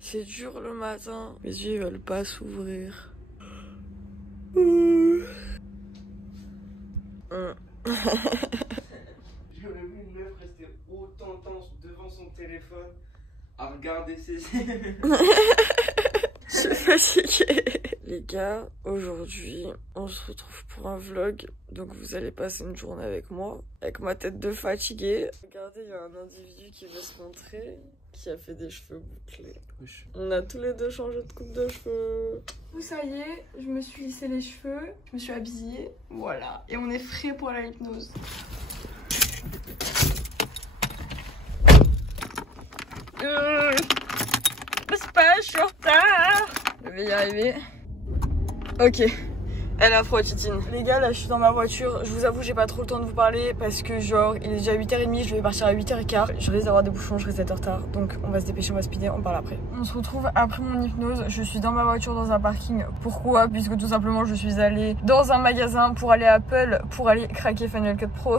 C'est dur le matin. Mes yeux veulent pas s'ouvrir. J'aurais vu une meuf rester autant de temps devant son téléphone à regarder ses... Je suis fatiguée. Les gars, aujourd'hui, on se retrouve pour un vlog. Donc vous allez passer une journée avec moi, avec ma tête de fatiguée. Regardez, il y a un individu qui veut se montrer, qui a fait des cheveux bouclés. On a tous les deux changé de coupe de cheveux. Ça y est, je me suis lissé les cheveux, je me suis habillée, voilà. Et on est frais pour la hypnose. C'est pas, je suis en retard. Je vais y arriver. Ok. Elle est afro Titine. Les gars, là je suis dans ma voiture. Je vous avoue, j'ai pas trop le temps de vous parler parce que genre il est déjà 8h30, je vais partir à 8h15. Je risque d'avoir des bouchons, je risque d'être en retard. Donc on va se dépêcher, on va speeder, on parle après. On se retrouve après mon hypnose. Je suis dans ma voiture dans un parking. Pourquoi? Puisque tout simplement je suis allée dans un magasin pour aller à Apple, pour aller craquer Final Cut Pro.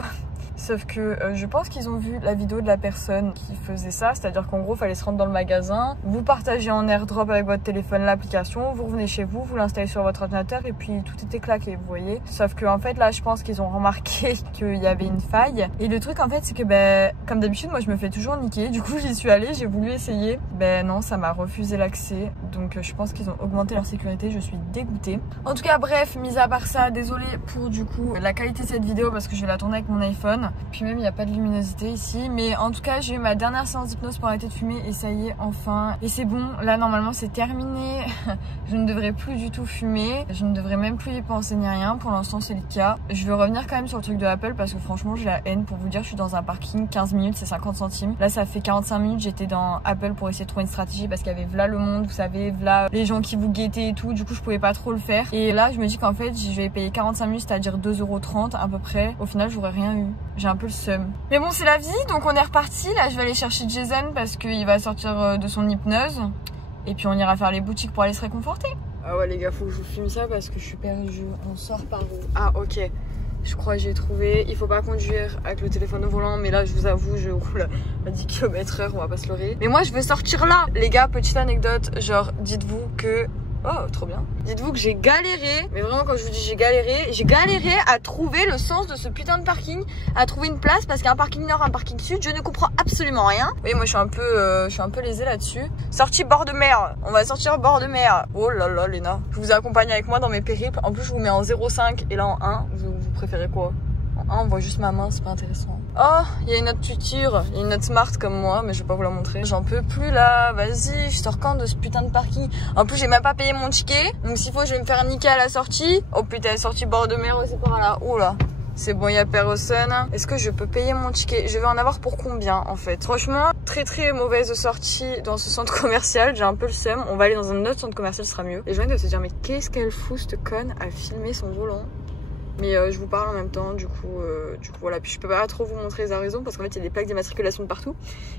Sauf que je pense qu'ils ont vu la vidéo de la personne qui faisait ça, c'est-à-dire qu'en gros, il fallait se rendre dans le magasin, vous partagez en airdrop avec votre téléphone l'application, vous revenez chez vous, vous l'installez sur votre ordinateur et puis tout était claqué, vous voyez. Sauf que en fait, là, je pense qu'ils ont remarqué qu'il y avait une faille. Et le truc, en fait, c'est que, comme d'habitude, moi, je me fais toujours niquer. Du coup, j'y suis allée, j'ai voulu essayer. Non, ça m'a refusé l'accès. Donc, je pense qu'ils ont augmenté leur sécurité, je suis dégoûtée. En tout cas, bref, mis à part ça, désolée pour, du coup, la qualité de cette vidéo parce que je vais la tourner avec mon iPhone. Puis même il n'y a pas de luminosité ici. Mais en tout cas j'ai eu ma dernière séance d'hypnose pour arrêter de fumer. Et ça y est enfin. Et c'est bon, là normalement c'est terminé. Je ne devrais plus du tout fumer. Je ne devrais même plus y penser ni rien. Pour l'instant c'est le cas. Je vais revenir quand même sur le truc de Apple. Parce que franchement j'ai la haine. Pour vous dire, je suis dans un parking, 15 minutes c'est 50 centimes. Là ça fait 45 minutes j'étais dans Apple pour essayer de trouver une stratégie. Parce qu'il y avait v'là le monde, vous savez, v'là les gens qui vous guettaient et tout. Du coup je pouvais pas trop le faire. Et là je me dis qu'en fait je vais payer 45 minutes, c'est-à-dire 2,30 € à peu près. Au final j'aurais rien eu. J'ai un peu le seum. Mais bon, c'est la vie, donc on est reparti. Là, je vais aller chercher Jason parce qu'il va sortir de son hypnose. Et puis on ira faire les boutiques pour aller se réconforter. Ah ouais, les gars, faut que je vous filme ça parce que je suis perdue. On sort par où? Ah, ok. Je crois que j'ai trouvé. Il faut pas conduire avec le téléphone au volant. Mais là, je vous avoue, je roule à 10 km/h. On va pas se leurrer. Mais moi, je veux sortir là. Les gars, petite anecdote. Genre, dites-vous que... Oh, trop bien. Dites-vous que j'ai galéré, mais vraiment quand je vous dis j'ai galéré à trouver le sens de ce putain de parking, à trouver une place parce qu'il y a un parking nord, un parking sud, je ne comprends absolument rien. Vous voyez, moi je suis un peu lésée là-dessus. Sortie bord de mer, on va sortir bord de mer. Oh là là, Léna. Je vous accompagne avec moi dans mes périples. En plus, je vous mets en 0,5 et là en 1. Vous préférez quoi? En 1, on voit juste ma main, c'est pas intéressant. Oh, il y a une autre tuture, il y a une autre smart comme moi, mais je vais pas vous la montrer. J'en peux plus là, vas-y, je sors quand de ce putain de parking? En plus, j'ai même pas payé mon ticket, donc s'il faut, je vais me faire niquer à la sortie. Oh putain, la sortie bord de mer aussi par là. Oh là, c'est bon, il y a personne. Est-ce que je peux payer mon ticket? Je vais en avoir pour combien en fait? Franchement, très mauvaise sortie dans ce centre commercial, j'ai un peu le seum. On va aller dans un autre centre commercial, ce sera mieux. Les gens doivent se dire, mais qu'est-ce qu'elle fout cette conne à filmer son volant? Mais je vous parle en même temps, du coup voilà. Puis je peux pas trop vous montrer les raisons parce qu'en fait il y a des plaques d'immatriculation de partout.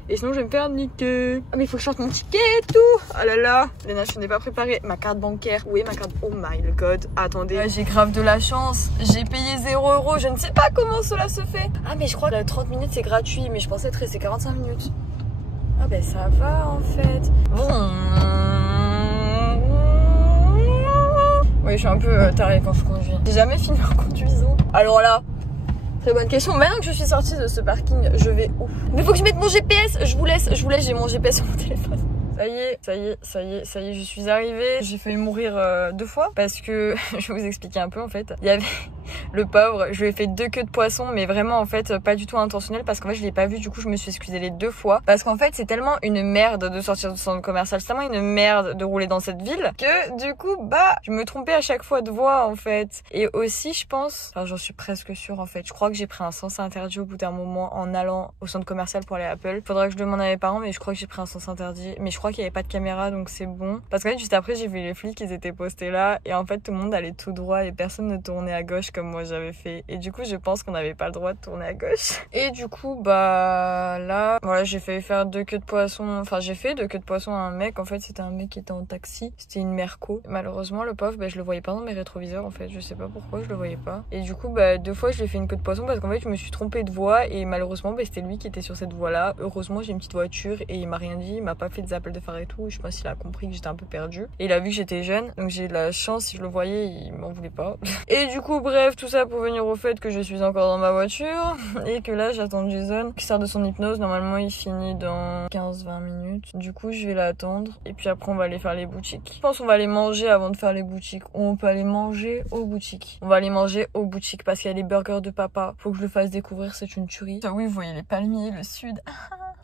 Et sinon je vais me faire niquer. Ah mais il faut que je sorte mon ticket et tout. Ah là là, Léna, je n'ai pas préparé ma carte bancaire. Où est ma carte? Oh my god, attendez. J'ai grave de la chance, j'ai payé 0 €. Je ne sais pas comment cela se fait. Ah mais je crois que 30 minutes c'est gratuit. Mais je pensais être resté 45 minutes. Ah ben ça va en fait. Bon. Oui, je suis un peu tarée quand je conduis. J'ai jamais fini en conduisant. Alors là, très bonne question. Maintenant que je suis sortie de ce parking, je vais où? Mais faut que je mette mon GPS. Je vous laisse, j'ai mon GPS sur mon téléphone. Ça y est, je suis arrivée. J'ai failli mourir 2 fois parce que, je vais vous expliquer un peu en fait. Il y avait le pauvre, je lui ai fait 2 queues de poisson, mais vraiment en fait pas du tout intentionnel parce qu'en fait je l'ai pas vu, du coup je me suis excusée les 2 fois. Parce qu'en fait c'est tellement une merde de sortir du centre commercial, c'est tellement une merde de rouler dans cette ville que du coup je me trompais à chaque fois de voie en fait. Et aussi je pense, enfin j'en suis presque sûre en fait, je crois que j'ai pris un sens interdit au bout d'un moment en allant au centre commercial pour aller à Apple. Faudra que je demande à mes parents, mais je crois que j'ai pris un sens interdit. Mais je crois qu'il n'y avait pas de caméra donc c'est bon. Parce qu'en fait juste après j'ai vu les flics, ils étaient postés là et en fait tout le monde allait tout droit et personne ne tournait à gauche comme moi j'avais fait. Et du coup, je pense qu'on n'avait pas le droit de tourner à gauche. Et du coup, bah là, voilà, j'ai failli faire 2 queues de poisson. Enfin, j'ai fait 2 queues de poisson à un mec. En fait, c'était un mec qui était en taxi. C'était une merco. Malheureusement, le pauvre, bah, je le voyais pas dans mes rétroviseurs en fait. Je sais pas pourquoi je le voyais pas. Et du coup, bah 2 fois, je lui ai fait une queue de poisson parce qu'en fait, je me suis trompée de voie et malheureusement, bah, c'était lui qui était sur cette voie-là. Heureusement, j'ai une petite voiture et il m'a rien dit. Il m'a pas fait des appels de phare et tout. Je pense qu'il a compris que j'étais un peu perdue. Et il a vu que j'étais jeune. Donc j'ai de la chance. Si je le voyais, il m'en voulait pas. Et du coup, bref, tout ça pour venir au fait que je suis encore dans ma voiture et que là, j'attends Jason qui sort de son hypnose. Normalement, il finit dans 15-20 minutes. Du coup, je vais l'attendre et puis après, on va aller faire les boutiques. Je pense qu'on va aller manger avant de faire les boutiques. On peut aller manger aux boutiques. On va aller manger aux boutiques parce qu'il y a les burgers de papa. Faut que je le fasse découvrir, c'est une tuerie. Ah oui, vous voyez les palmiers, le sud.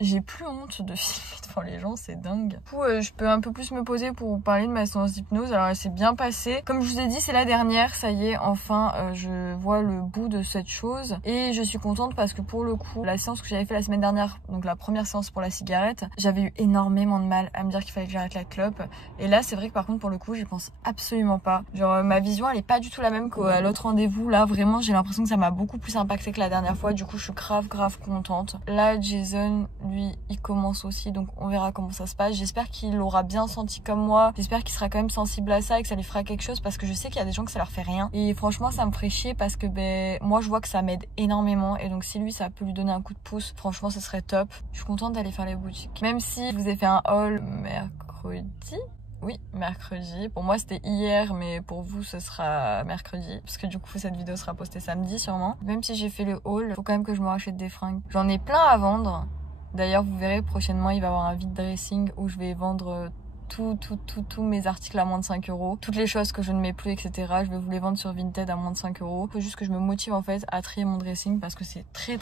J'ai plus honte de filmer devant les gens, c'est dingue. Du coup, je peux un peu plus me poser pour vous parler de ma séance d'hypnose. Alors, elle s'est bien passée. Comme je vous ai dit, c'est la dernière. Ça y est, enfin, je vois le bout de cette chose. Et je suis contente parce que pour le coup, la séance que j'avais fait la semaine dernière, donc la première séance pour la cigarette, j'avais eu énormément de mal à me dire qu'il fallait que j'arrête la clope. Et là, c'est vrai que par contre, pour le coup, j'y pense absolument pas. Genre, ma vision, elle est pas du tout la même qu'à l'autre rendez-vous. Là, vraiment, j'ai l'impression que ça m'a beaucoup plus impacté que la dernière fois. Du coup, je suis grave contente. Là, Jason, lui, il commence aussi, donc on verra comment ça se passe. J'espère qu'il l'aura bien senti comme moi. J'espère qu'il sera quand même sensible à ça et que ça lui fera quelque chose parce que je sais qu'il y a des gens que ça leur fait rien. Et franchement, ça me ferait chier parce que ben moi, je vois que ça m'aide énormément et donc si lui, ça peut lui donner un coup de pouce, franchement, ce serait top. Je suis contente d'aller faire les boutiques. Même si je vous ai fait un haul mercredi. Oui, mercredi. Pour moi, c'était hier, mais pour vous, ce sera mercredi. Parce que du coup, cette vidéo sera postée samedi, sûrement. Même si j'ai fait le haul, faut quand même que je me rachète des fringues. J'en ai plein à vendre. D'ailleurs, vous verrez, prochainement, il va y avoir un vide dressing où je vais vendre tous mes articles à moins de 5 €. Toutes les choses que je ne mets plus, etc. Je vais vous les vendre sur Vinted à moins de 5 €. Faut juste que je me motive, en fait, à trier mon dressing parce que c'est très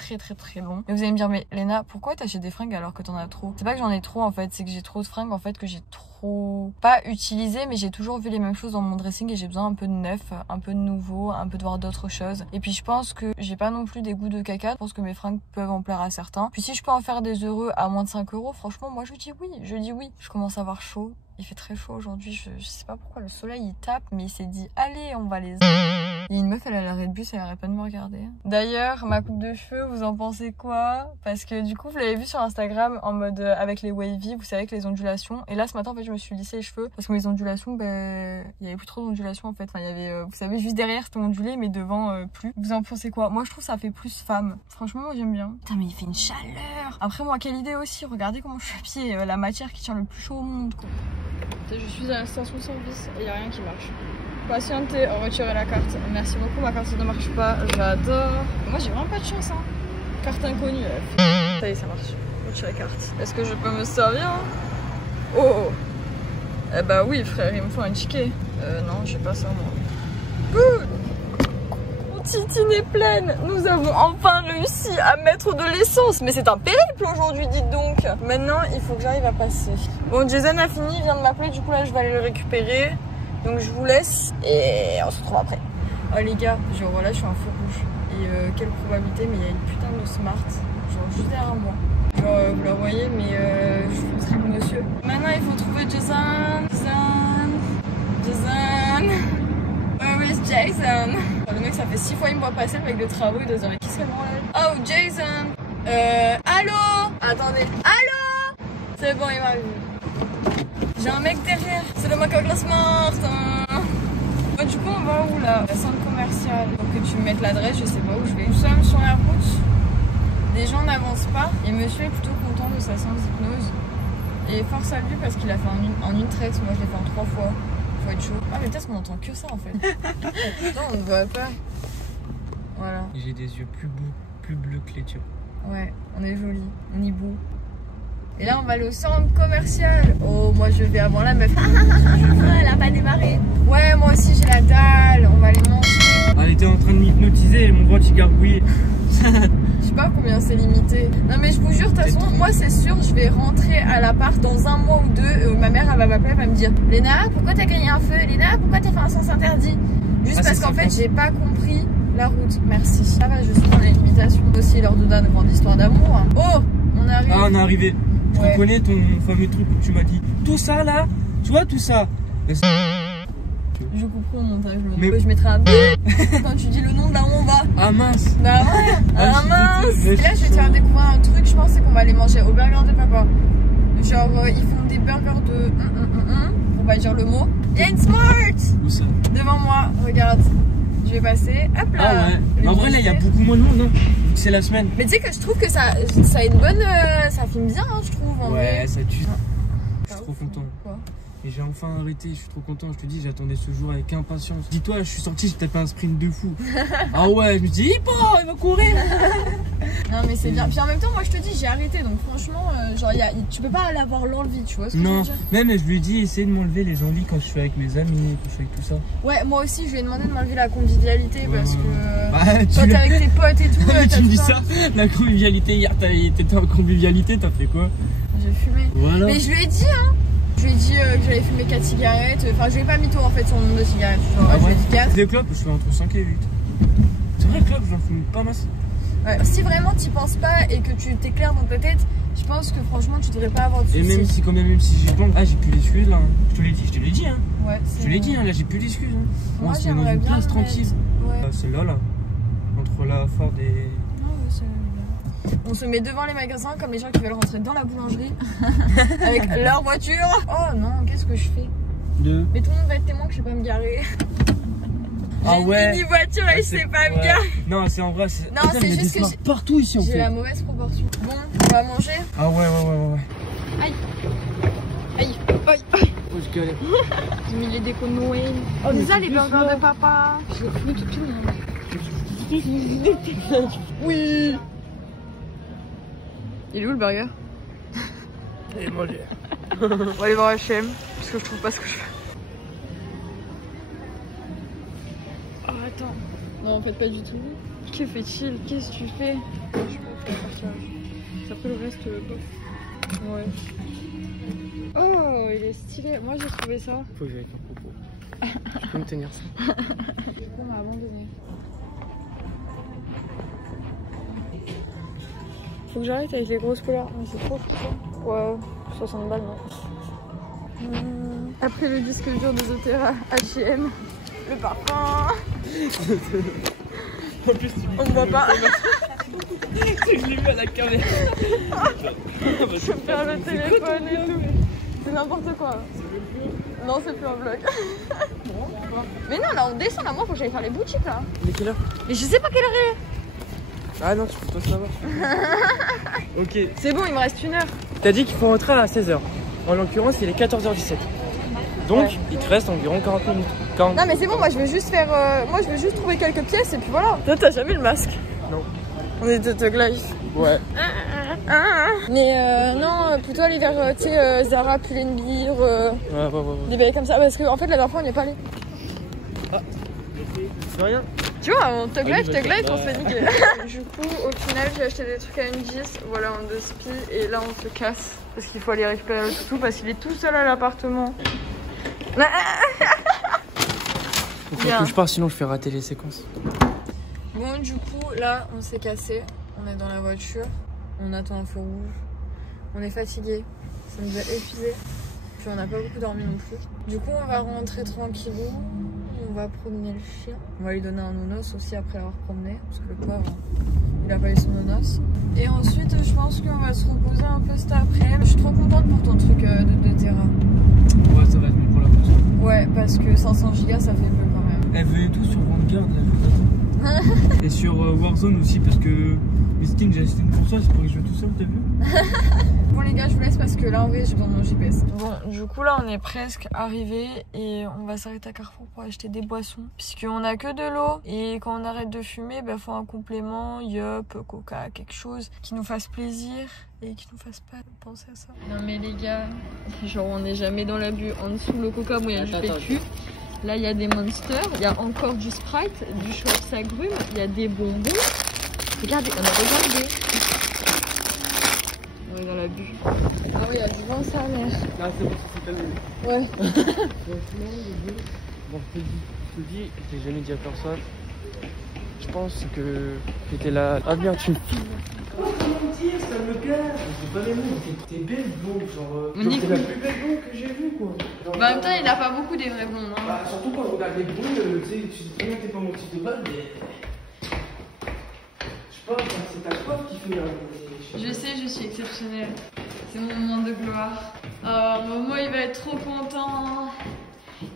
long. Et vous allez me dire, mais Léna, pourquoi t'achètes des fringues alors que t'en as trop? C'est pas que j'en ai trop, en fait. C'est que j'ai trop de fringues, en fait, que j'ai trop pas utilisé, mais j'ai toujours vu les mêmes choses dans mon dressing et j'ai besoin un peu de neuf, un peu de nouveau, un peu de voir d'autres choses. Et puis je pense que j'ai pas non plus des goûts de caca. Je pense que mes fringues peuvent en plaire à certains. Puis si je peux en faire des heureux à moins de 5 €, franchement, moi je dis oui. Je commence à avoir chaud. Il fait très chaud aujourd'hui. Je sais pas pourquoi le soleil il tape, mais il s'est dit allez, on va les. Il y a une meuf, elle a l'arrêt de bus, elle arrête pas de me regarder. D'ailleurs, ma coupe de cheveux, vous en pensez quoi? Parce que du coup, vous l'avez vu sur Instagram en mode avec les wavy, vous savez, avec les ondulations. Et là, ce matin, en fait, je me suis lissé les cheveux parce que mes ondulations, ben, il y avait plus trop d'ondulations en fait. Enfin, il y avait, vous savez, juste derrière, c'était ondulé, mais devant, plus. Vous en pensez quoi? Moi, je trouve que ça fait plus femme. Franchement, moi, j'aime bien. Putain, mais il fait une chaleur. Après, moi, quelle idée aussi. Regardez comment je suis habillée. La matière qui tient le plus chaud au monde, quoi. Je suis à la station service et il n'y a rien qui marche. Patientez, retirer la carte. Merci beaucoup, ma carte ne marche pas. J'adore. Moi, j'ai vraiment pas de chance, hein. Carte inconnue. Ça y est, ça marche. Retirer carte. Est-ce que je peux me servir? Oh. Eh bah oui, frère, il me faut un ticket. Non, j'ai pas ça, moi. Mon titine est pleine. Nous avons enfin réussi à mettre de l'essence. Mais c'est un périple aujourd'hui, dites donc. Maintenant, il faut que j'arrive à passer. Bon, Jason a fini, il vient de m'appeler. Du coup, là, je vais aller le récupérer. Donc, je vous laisse et on se retrouve après. Oh, les gars, genre là, je suis en feu rouge. Et quelle probabilité, mais il y a une putain de Smart. Genre, juste derrière moi. Genre, vous la voyez, mais je suis le monsieur. Maintenant, il faut trouver Jason. Where is Jason? Le mec, ça fait 6 fois il me voit passer, le mec de travaux, il doit dire, mais qui c'est moi là? Oh, Jason! Allô? Attendez. Allô? C'est bon, il m'arrive. J'ai un mec derrière. C'est le mec avec la Smart. Du coup, on va où là? Le centre commercial. Pour que tu me mettes l'adresse, je sais pas où je vais. Nous sommes sur la route. Les gens n'avancent pas. Et monsieur est plutôt content de sa séance d'hypnose. Et force à lui parce qu'il a fait en une traite. Moi, je l'ai fait en 3 fois. Faut être chaud. Ah mais peut-être qu'on entend que ça en fait. Non, on ne voit pas. Voilà. J'ai des yeux plus bleus que les tiens. Ouais, on est joli, on y bout. Et là on va aller au centre commercial. Oh, moi je vais avant la meuf. Elle a pas démarré. Ouais, moi aussi j'ai la dalle. On va aller manger. Elle était en train de m'hypnotiser et mon ventre il gargouillait. Je sais pas combien c'est limité. Non mais je vous jure, de toute façon, moi c'est sûr, je vais rentrer à l'appart dans 1 mois ou 2. Ma mère elle va m'appeler, elle va me dire Léna, pourquoi t'as gagné un feu? Léna, pourquoi t'as fait un sens interdit? Juste parce qu'en fait j'ai pas compris la route. Merci. Ça va, je suis dans les limitations. Aussi l'heure de Dan, grande histoire d'amour. Oh, on arrive. Ah, on est arrivé. Tu reconnais ton fameux truc où tu m'as dit tout ça là, tu vois tout ça. Je couperai au montage le nom. Mais- Je mettrai un B quand tu dis le nom de là où on va. Ah mince. Bah ouais. Ah, Ah mince. je suis désolé, Et là je vais te faire découvrir un truc, je pense, c'est qu'on va aller manger au burger de papa. Genre ils font des burgers de pour pas dire le mot. Il y a une Smart Où ça? devant moi, regarde. Je vais passer, hop là. Ah ouais. Le Mais en vrai là il y a mystère. beaucoup moins de monde, hein. Vu que c'est la semaine. Mais tu sais que je trouve que ça a une bonne. Ça filme bien, hein, je trouve. En Ouais, vrai. ça tue. Je Ah, suis trop content. Quoi. Et j'ai enfin arrêté, je suis trop content. Je te dis, j'attendais ce jour avec impatience. Dis-toi, je suis sorti, j'ai tapé un sprint de fou. Ah ouais, je me dis, il va courir. Non mais c'est bien. Puis en même temps, moi je te dis, j'ai arrêté. Donc franchement, genre tu peux pas l'avoir l'envie, tu vois ce que je veux Non, dire. même je lui ai dit, essaye de m'enlever les envies quand je suis avec mes amis, quand je suis avec tout ça. Ouais, moi aussi, je lui ai demandé de m'enlever la convivialité parce que. Bah, Toi t'es avec tes potes et tout. Mais t'as tu me dis tout ça, la convivialité, hier t'étais en convivialité, t'as fait quoi? J'ai fumé. Voilà. Mais je lui ai dit, hein. Je lui ai dit que j'avais fumé 4 cigarettes. Enfin, je lui ai pas mis tôt en fait sur le nombre de cigarettes. Genre, Ah je lui ouais. ai dit 4. Des clopes, je fais entre 5 et 8. C'est vrai, clopes, j'en fume pas masse. Ouais. Si vraiment t'y penses pas et que tu t'éclaires dans ta tête, je pense que franchement tu devrais pas avoir de Et soucis. même si, quand même si j'y plante, j'ai plus d'excuses là. Je te l'ai dit, hein. Ouais, Je te l'ai dit, hein, là j'ai plus d'excuses. Hein. Moi On se met dans j'aimerais une bien place le tranquille. mettre. Ouais. Celle-là, là. Entre la Ford et. Non, ouais, c'est bien. On se met devant les magasins comme les gens qui veulent rentrer dans la boulangerie avec leur voiture. Oh non, qu'est-ce que je fais? Deux. Mais tout le monde va être témoin que je sais pas me garer. Ah J'ai ouais. une mini voiture et je sais pas me garer. Non, c'est en vrai. Non, Putain, c'est il y a juste des que smart partout ici en J'ai fait. la mauvaise proportion. Bon, on va manger. Ah ouais. Aïe. Aïe. Aïe. Oh, je galère. J'ai mis les décos de Noël. Oh, mais c'est ça c'est les juste burgers là. de papa. Je l'ai fini tout le monde. Oui. Il est où le burger? Et moi, On va aller voir H&M parce que je trouve pas ce que je fais. Oh attends. Non en fait pas du tout. Que fait-il? Qu'est-ce que tu fais? Je peux partir. Après le reste bof. Ouais. Oh il est stylé. Moi j'ai trouvé ça. Faut que j'aille avec un propos. Tu peux me tenir ça? On m'a abandonné. Faut que j'arrête avec les grosses couleurs. Mais c'est trop cool. Ouais, 60 balles non. Après le disque dur de Zotera, H&M, le parfum. En plus, On me voit pas. je l'ai vu à la caméra. Je perds le téléphone et tout. C'est n'importe quoi. Non, c'est plus un vlog. Mais non, là on descend, là moi faut que j'aille faire les boutiques là. Il est quelle heure? Mais je sais pas quelle heure il Ah non, tu peux pas savoir. Ok. est. C'est bon, il me reste 1 heure. T'as dit qu'il faut rentrer à 16h. En l'occurrence, il est 14h17. Donc, Ouais. il te reste environ 40 minutes. 40... Non mais c'est bon, moi je veux juste faire. Moi je veux juste trouver quelques pièces et puis voilà. Toi t'as jamais le masque? Non. On est de Thug Life. Ouais. Mais non, plutôt aller vers tu sais, Zara, Pull&Bear, Ouais. des bails comme ça. Parce qu'en fait la dernière fois on n'y est pas allé. C'est rien. Tu vois, on Thug Ah oui, Life, bah, Thug Life, on se bah. fait niquer. Du coup, au final, j'ai acheté des trucs à M10. Voilà, on despi et là on se casse. Parce qu'il faut aller récupérer le toutou parce qu'il est tout seul à l'appartement. Faut Bien. que je parte, sinon je fais rater les séquences. Bon, du coup, là, on s'est cassé. On est dans la voiture. On attend un feu rouge. On est fatigué. Ça nous a épuisé. Puis on n'a pas beaucoup dormi non plus. Du coup, on va rentrer tranquillou. On va promener le chien. On va lui donner un nonos aussi après l'avoir promené. Parce que le pauvre, il a pas eu son nonos. Et ensuite, je pense qu'on va se reposer un peu cet après. Je suis trop contente pour ton truc de Terra. Ouais, ça va être mieux pour la prochaine. Ouais, parce que 500 Go, ça fait peu quand même. Elle venait tout sur Vanguard, là, je veux dire. Et sur Warzone aussi, parce que Steam, j'ai acheté une pour ça, c'est pour que je joue tout seul, t'as vu? Bon les gars, je vous laisse parce que là en vrai j'ai besoin de mon GPS. Bon, du coup là on est presque arrivé et on va s'arrêter à Carrefour pour acheter des boissons. Puisqu'on a que de l'eau et quand on arrête de fumer, bah faut un complément, yup, coca, quelque chose qui nous fasse plaisir et qui nous fasse pas penser à ça. Non mais les gars, genre on n'est jamais dans l'abus. En dessous le coca, moi il y a du PQ. Là il y a des Monsters, il y a encore du Sprite, du Schweppes agrumes, il y a des bonbons. Regardez, on a regardé. On est dans l'abus. Ah oui, il y a du vent, ça, mère. Ah, c'est bon, c'est calmé. Ouais. Bon, je te dis, je l'ai jamais dit à personne. Je pense que t'étais là. Ah bien, tu me filmes. Oh, comment dire, ça me gave. C'est pas les mots, t'es belle blonde, genre. Monique, c'est la plus belle blonde que j'ai vue, quoi. Genre, bah, en même temps, il a pas beaucoup des vrais blondes. Hein. Bah, surtout quand on regarde les blondes, tu sais très bien que t'es pas mon type de base, mais. Je sais pas, c'est ta coiffe qui fait. Je sais, je suis exceptionnelle. C'est mon moment de gloire. Oh, Momo, il va être trop content.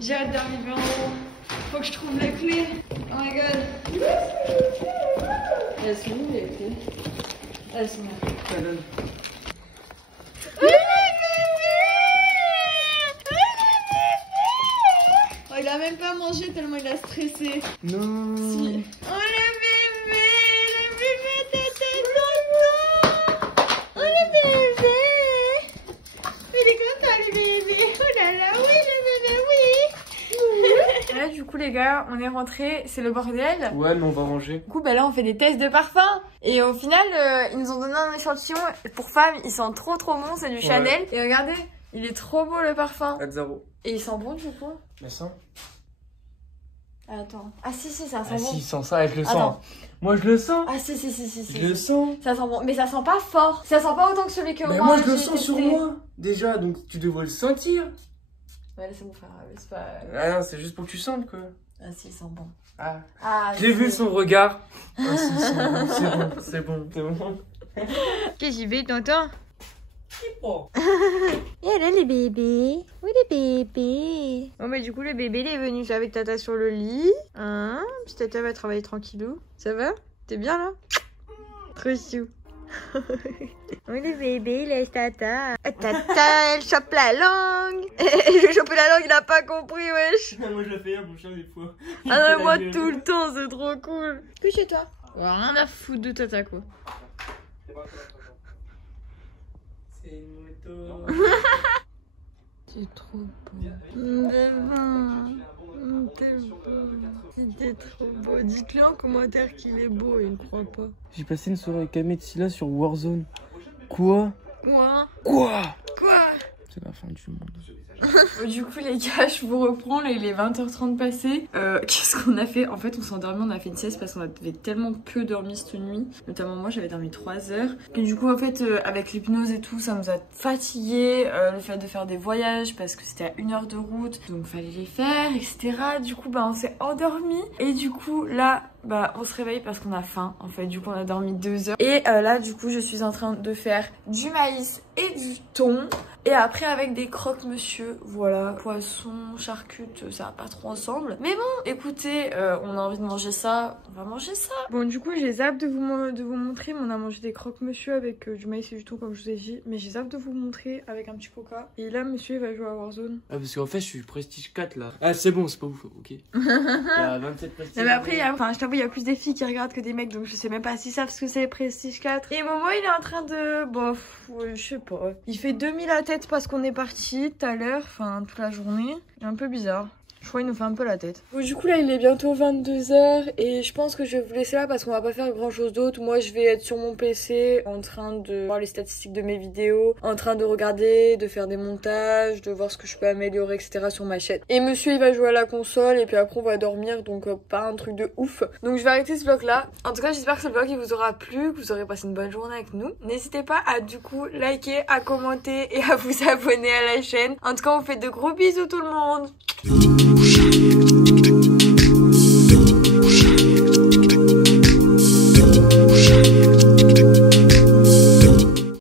J'ai hâte d'arriver en haut. Faut que je trouve les clés. Oh my god. Elles sont où les clés? Elles sont là. Oh, il a même pas mangé tellement il a stressé. Non. Si. Oh le bébé, t'es content. Oh le bébé. Il est content le bébé. Oh là là, oui le bébé, oui. Là du coup les gars, on est rentrés, c'est le bordel. Ouais, mais on va ranger. Du coup bah là on fait des tests de parfum. Et au final ils nous ont donné un échantillon pour femmes, ils sentent trop bon, c'est du Chanel. Et regardez, il est trop beau le parfum. 4-0. Et il sent bon du coup? Mais ça. Attends. Ah si ça sent Ah bon. si, sans ça, je le sens. Attends. Moi, je le sens. Ah si. Je le sens. Ça sent bon. Mais ça sent pas fort. Ça sent pas autant que celui que Mais moi moi, je le j'ai sens sur testé. moi. Déjà, donc tu devrais le sentir. Ouais, laissez-moi faire. C'est pas... Ah non, c'est juste pour que tu sentes, quoi. Ah si, il sent bon. Ah. Ah, J'ai vu son regard. Ah si, c'est bon. Ok, j'y vais, t'entends? Oh. Et là, les bébés. Oui, les bébés. Bon, bah, du coup, le bébé, il est venu avec Tata sur le lit. Hein? Puis Tata va travailler tranquillou. Ça va? T'es bien, là? Trop chou. Oui, le bébé, il laisse Tata. Tata, elle chope la langue. Je vais choper la langue, il a pas compris, wesh. Moi, je le fais à mon chien des fois. Ah non, moi, tout le temps, c'est trop cool. Que chez toi? Rien à foutre de Tata, quoi. C'est une moto. C'est trop beau. C'était trop beau. Dites-le en commentaire qu'il est beau, il ne croit pas. J'ai passé une soirée avec Ahmed Silla sur Warzone. Quoi? Quoi? C'est la fin du monde. Du coup les gars, je vous reprends, là il est 20h30 passé. Qu'est-ce qu'on a fait? En fait on s'est endormi, on a fait une sieste parce qu'on avait tellement peu dormi cette nuit. Notamment moi j'avais dormi 3 heures. Et du coup en fait avec l'hypnose et tout ça nous a fatigué. Le fait de faire des voyages parce que c'était à 1 heure de route. Donc fallait les faire etc. Du coup bah on s'est endormi. Et du coup là bah on se réveille parce qu'on a faim en fait. Du coup on a dormi 2 heures. Et là du coup je suis en train de faire du maïs et du thon. Et après avec des croque-monsieur, voilà, poisson, charcute, ça va pas trop ensemble. Mais bon, écoutez, on a envie de manger ça, on va manger ça. Bon du coup j'ai zappe de vous montrer, mais on a mangé des croque-monsieur avec du maïs et du thon comme je vous ai dit. Mais j'ai zappe de vous montrer avec un petit coca. Et là monsieur il va jouer à Warzone. Ah parce qu'en fait je suis prestige 4 là. Ah c'est bon, c'est pas ouf, ok. Il y a 27 prestige. Non mais après, enfin je t'avoue, il y a plus des filles qui regardent que des mecs, donc je sais même pas si savent ce que c'est prestige 4. Et Momo il est en train de, bof, ouais, je sais pas. Il fait 2000 à tête parce qu'on est parti tout à l'heure, enfin toute la journée. C'est un peu bizarre. Je crois qu'il nous fait un peu la tête. Bon, du coup là il est bientôt 22h et je pense que je vais vous laisser là parce qu'on va pas faire grand chose d'autre. Moi je vais être sur mon PC en train de voir les statistiques de mes vidéos, en train de regarder, de faire des montages, de voir ce que je peux améliorer etc sur ma chaîne. Et monsieur il va jouer à la console et puis après on va dormir, donc pas un truc de ouf. Donc je vais arrêter ce vlog là. En tout cas j'espère que ce vlog il vous aura plu, que vous aurez passé une bonne journée avec nous. N'hésitez pas à du coup liker, à commenter et à vous abonner à la chaîne. En tout cas on vous fait de gros bisous tout le monde.